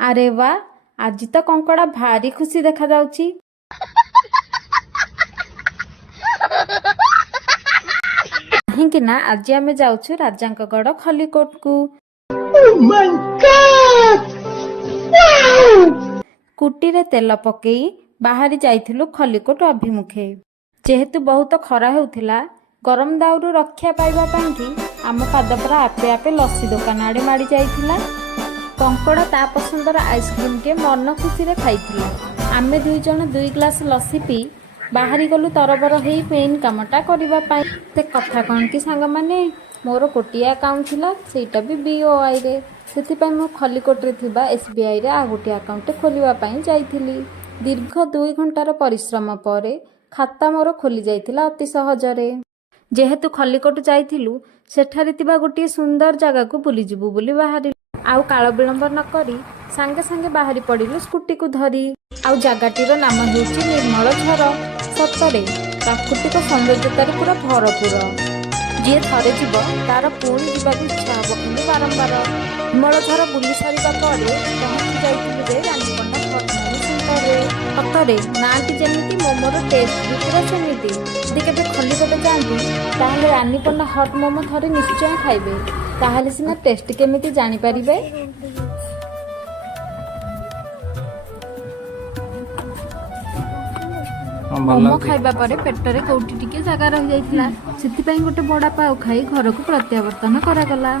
ଆରେ ବା, ଆଜି ତ କଙ୍କଡ଼ା ଭାରି ଖୁସି ଦେଖାଯାଉଛି। କାହିଁକି ନା ଆଜି ଆମେ ଯାଉଛୁ ରାଜାଙ୍କ ଗଡ଼ ଖଲିକୋଟକୁ। କୁଟିରେ ତେଲ ପକେଇ ବାହାରି ଯାଇଥିଲୁ ଖଲିକୋଟ ଅଭିମୁଖେ। ଯେହେତୁ ବହୁତ ଖରା ହେଉଥିଲା, ଗରମ ଦାଉରୁ ରକ୍ଷା ପାଇବା ପାଇଁକି ଆମ ପାଦ ପୁରା ଆପେ ଆପେ ଲସି ଦୋକାନ ଆଡ଼େ ମାଡ଼ି ଯାଇଥିଲା। କଙ୍କଡ଼ା ତା ପସନ୍ଦର ଆଇସ୍କ୍ରିମ୍ଟିଏ ମନ ଖୁସିରେ ଖାଇଥିଲା। ଆମେ ଦୁଇ ଜଣ 2 ଗ୍ଲାସ୍ ଲସି ପିଇ ବାହାରି ଗଲୁ ତରବର ହେଇ ମେନ୍ କାମଟା କରିବା ପାଇଁ। ସେ କଥା କ'ଣ କି ସାଙ୍ଗମାନେ, ମୋର ଗୋଟିଏ ଆକାଉଣ୍ଟ ଥିଲା, ସେଇଟା ବି BOIରେ। ସେଥିପାଇଁ ମୁଁ ଖଲିକୋଟରେ ଥିବା SBIରେ ଆଉ ଗୋଟିଏ ଆକାଉଣ୍ଟ ଖୋଲିବା ପାଇଁ ଯାଇଥିଲି। ଦୀର୍ଘ 2 ଘଣ୍ଟାର ପରିଶ୍ରମ ପରେ ଖାତା ମୋର ଖୋଲି ଯାଇଥିଲା ଅତି ସହଜରେ। ଯେହେତୁ ଖଲିକୋଟ ଯାଇଥିଲୁ, ସେଠାରେ ଥିବା ଗୋଟିଏ ସୁନ୍ଦର ଜାଗାକୁ ବୁଲିଯିବୁ ବୋଲି ବାହାରିଲୁ। ଆଉ କାଳ ବିଳମ୍ବ ନ କରି ସାଙ୍ଗେ ସାଙ୍ଗେ ବାହାରି ପଡ଼ିଲୁ ସ୍କୁଟିକୁ ଧରି। ଆଉ ଜାଗାଟିର ନାମ ହେଉଛି ନିର୍ମଳଝର। ସତରେ ପ୍ରାକୃତିକ ସୌନ୍ଦର୍ଯ୍ୟତାରେ ପୁରା ଭରପୁର। ଯିଏ ଥରେ ଯିବ ତାର ପୁଣି ଯିବାକୁ ଇଚ୍ଛା ହେବ କିନ୍ତୁ ବାରମ୍ବାର। ନିର୍ମଳଝର ବୁଲି ସାରିବା ପରେ ପହଞ୍ଚି ଯାଇଥିଲୁ ଯେ ରାନୀପଣ୍ଡା ହଟ୍ ମୋମୋ ସେଣ୍ଟରରେ। ସତରେ ନାଁଟି ଯେମିତି ମୋମୋର ଟେଷ୍ଟ ବି ପୁରା ସେମିତି। ଯଦି କେବେ ଖଲିକୋଟ ଯାଆନ୍ତି ତାହେଲେ ରାନୀପଣ୍ଡା ହଟ୍ ମୋମୋ ଥରେ ନିଶ୍ଚୟ ଖାଇବେ, ତାହେଲେ ସିନା ଟେଷ୍ଟ କେମିତି ଜାଣିପାରିବେ। ମୋମୋ ଖାଇବା ପରେ ପେଟରେ କୋଉଠି ଟିକେ ଜାଗା ରହିଯାଇଥିଲା, ସେଥିପାଇଁ ଗୋଟେ ବଡ଼ା ପାଉ ଖାଇ ଘରକୁ ପ୍ରତ୍ୟାବର୍ତ୍ତନ କରାଗଲା।